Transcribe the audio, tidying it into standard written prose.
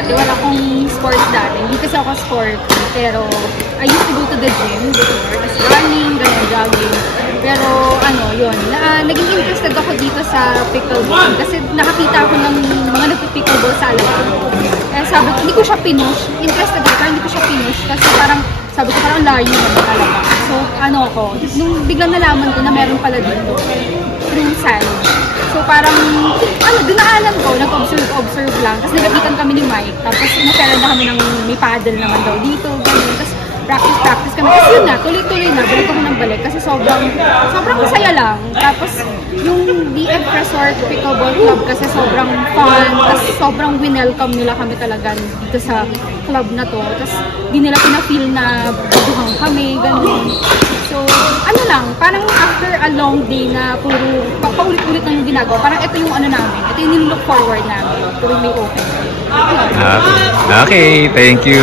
dati, wala akong sports dati. Hindi kasi ako sporty. Pero, I used to go to the gym before. Tapos running, ganun, jogging. Pero, yun. Naging interested ako dito sa pickleball. Kasi nakakita ako ng mga nagpipickleball sa alaman. Kaya sabi ko, hindi ko siya pinush. Interested ako, pero hindi ko siya pinush. Kasi parang, sabi ko parang layo naman talaga. So, nung biglang nalaman ko na meron pala dito, through Sage. So, parang, dinaanan ko, nag-observe lang. Tapos nagapitan kami ni Mike. Tapos, inasaran na kami ng may paddle naman daw dito, ganyan. Tapos, practice kami. Tapos yun na, tuloy-tuloy na, balik ako ng balik. Kasi sobrang masaya lang. Tapos, yung DF Resort Pickleball Club kasi sobrang fun. Tapos, sobrang winelcome nila kami talaga dito sa club na to. Tapos, di nila pinafeel na baguhang kami, ganyan. So, parang after a long day na puro paulit-ulit na yung ginagawa, parang ito yung namin, ito yung nilook forward namin tuwing may open. Okay, thank you.